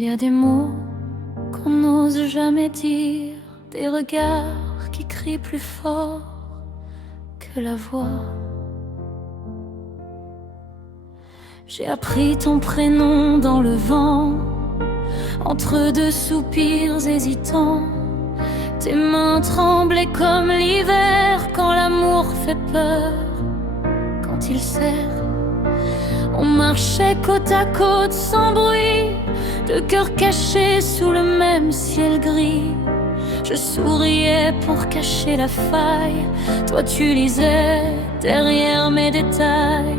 Il y a des mots qu'on n'ose jamais dire, des regards qui crient plus fort que la voix. J'ai appris ton prénom dans le vent, entre deux soupirs hésitants. Tes mains tremblaient comme l'hiver quand l'amour fait peur, quand il serre. On marchait côte à côte sans bruit, deux cœurs cachés sous le même ciel gris. Je souriais pour cacher la faille, toi tu lisais derrière mes détails.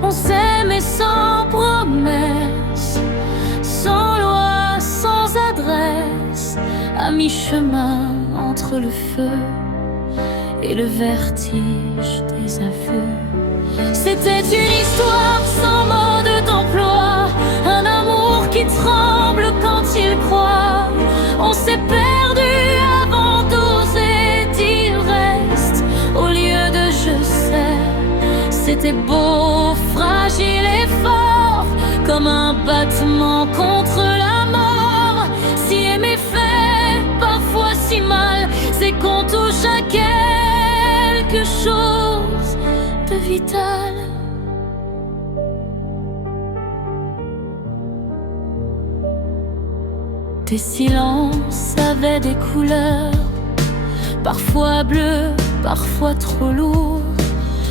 On s'aimait sans promesse, sans loi, sans adresse, à mi-chemin entre le feu et le vertige des aveux. C'était une histoire sans mode d'emploi, un amour qui tremble quand il croit. On s'est perdu avant d'oser dire reste au lieu de je sais. C'était beau, fragile et fort, comme un battement contre la mort. Si aimer fait parfois si mal, c'est qu'on touche à quelque chose de vital. Tes silences avaient des couleurs, parfois bleues, parfois trop lourds.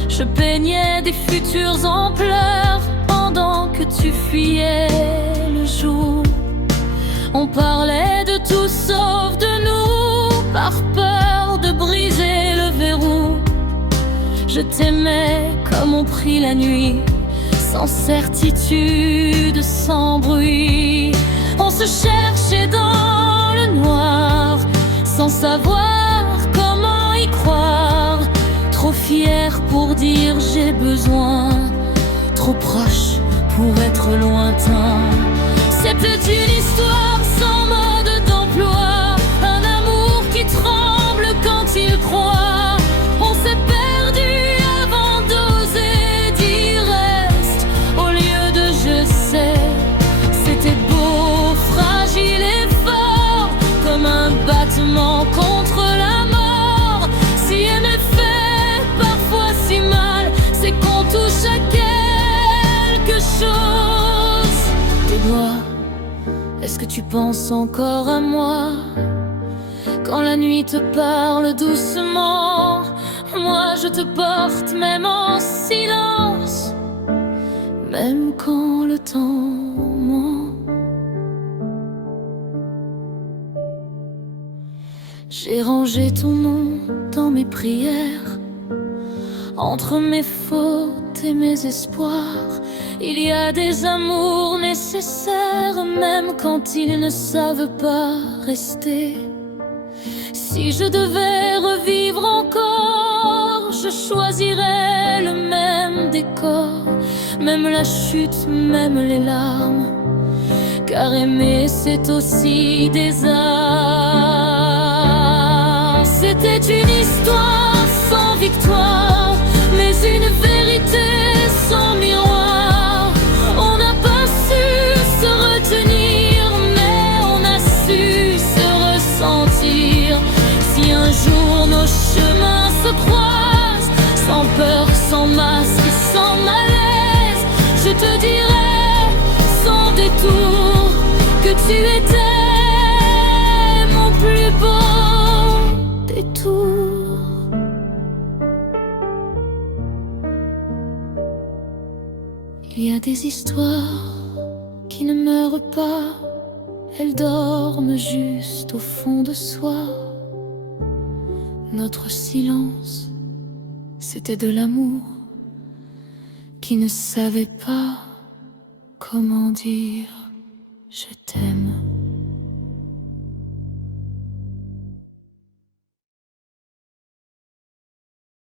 Je peignais des futurs en pleurs pendant que tu fuyais le jour. On parlait de tout sauf de nous, par peur de briser le verrou. Je t'aimais comme on prie la nuit, sans certitude, sans bruit. On se cherchait dans le noir, sans savoir comment y croire. Trop fier pour dire j'ai besoin, trop proche pour être lointain. C'était une histoire sans mode d'emploi, un amour qui tremble quand il croit. On s'est perdu avant d'oser dire reste au lieu de je sais. C'était beau, fragile et fort, comme un battement contre la mort. Si aimer fait parfois si mal, c'est qu'on touche à quelque chose. Tes doigts, est-ce que tu penses encore à moi quand la nuit te parle doucement? Moi je te porte même en silence, même quand le temps ment. J'ai rangé ton nom dans mes prières, entre mes fautes et mes espoirs. Il y a des amours nécessaires, même quand ils ne savent pas rester. Si je devais revivre encore, je choisirais le même décor, même la chute, même les larmes, car aimer c'est aussi des arts. C'était une histoire sans victoire, mais une vérité sans miroir. On n'a pas su se retenir, mais on a su se ressentir. Si un jour nos chemins se croisent, sans peur, sans masque, sans malaise, je te dirai sans détour que tu étais mon plus beau détour. Il y a des histoires qui ne meurent pas, elles dorment juste au fond de soi. Notre silence, c'était de l'amour qui ne savait pas comment dire je t'aime.